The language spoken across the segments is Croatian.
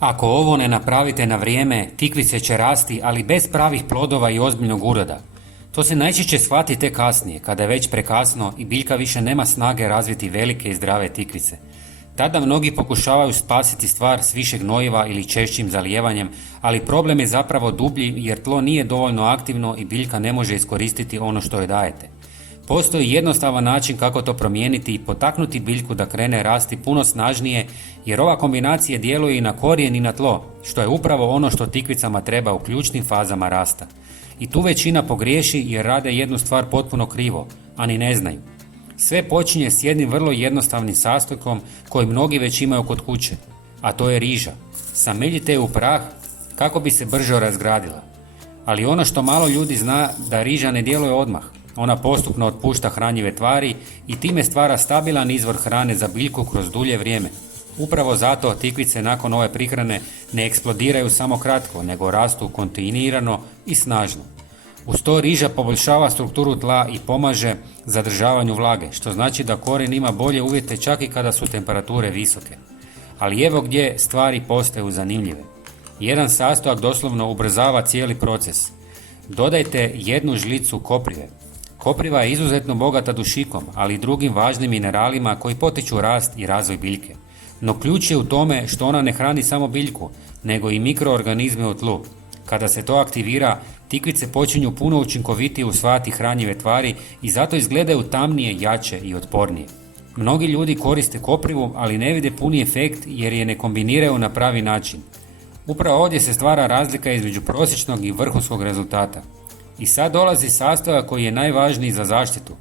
Ako ovo ne napravite na vrijeme, tikvice će rasti, ali bez pravih plodova i ozbiljnog uroda. To se najčešće shvati tek kasnije, kada je već prekasno i biljka više nema snage razviti velike i zdrave tikvice. Tada mnogi pokušavaju spasiti stvar s više gnojiva ili češćim zalijevanjem, ali problem je zapravo dublji jer tlo nije dovoljno aktivno i biljka ne može iskoristiti ono što joj dajete. Postoji jednostavan način kako to promijeniti i potaknuti biljku da krene rasti puno snažnije, jer ova kombinacija djeluje i na korijen i na tlo, što je upravo ono što tikvicama treba u ključnim fazama rasta. I tu većina pogriješi jer rade jednu stvar potpuno krivo, a ni ne znaju. Sve počinje s jednim vrlo jednostavnim sastojkom koji mnogi već imaju kod kuće, a to je riža. Sameljite je u prah kako bi se brže razgradila. Ali ono što malo ljudi zna da riža ne djeluje odmah. Ona postupno otpušta hranjive tvari i time stvara stabilan izvor hrane za biljku kroz dulje vrijeme. Upravo zato tikvice nakon ove prihrane ne eksplodiraju samo kratko, nego rastu kontinuirano i snažno. Uz to riža poboljšava strukturu tla i pomaže zadržavanju vlage, što znači da korijen ima bolje uvjete čak i kada su temperature visoke. Ali evo gdje stvari postaju zanimljive. Jedan sastojak doslovno ubrzava cijeli proces. Dodajte 1 žlicu koprive. Kopriva je izuzetno bogata dušikom, ali i drugim važnim mineralima koji potiču rast i razvoj biljke. No ključ je u tome što ona ne hrani samo biljku, nego i mikroorganizme u tlu. Kada se to aktivira, tikvice počinju puno učinkovitije usvajati hranjive tvari i zato izgledaju tamnije, jače i otpornije. Mnogi ljudi koriste koprivu, ali ne vide puni efekt jer je ne kombiniraju na pravi način. Upravo ovdje se stvara razlika između prosječnog i vrhunskog rezultata. I sad dolazi sastojak koji je najvažniji za zaštitu.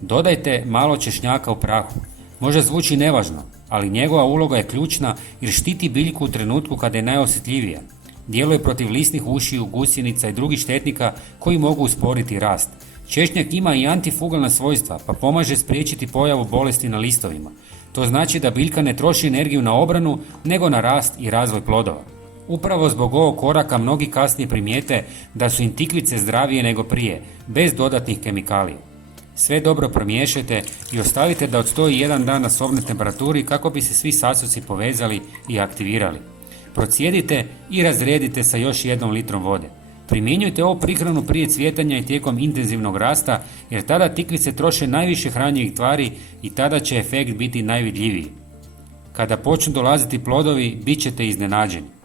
Dodajte malo češnjaka u prahu. Možda zvuči nevažno, ali njegova uloga je ključna jer štiti biljku u trenutku kada je najosjetljivija. Djeluje protiv lisnih ušiju, gusjenica i drugih štetnika koji mogu usporiti rast. Češnjak ima i antifugalna svojstva, pa pomaže spriječiti pojavu bolesti na listovima. To znači da biljka ne troši energiju na obranu, nego na rast i razvoj plodova. Upravo zbog ovog koraka mnogi kasnije primijete da su im tikvice zdravije nego prije, bez dodatnih kemikalija. Sve dobro promiješajte i ostavite da odstoji 1 dan na sobnoj temperaturi kako bi se svi sastojci povezali i aktivirali. Procijedite i razredite sa još 1 litrom vode. Primjenjujte ovu prihranu prije cvjetanja i tijekom intenzivnog rasta jer tada tikvice troše najviše hranjivih tvari i tada će efekt biti najvidljiviji. Kada počnu dolaziti plodovi, bit ćete iznenađeni.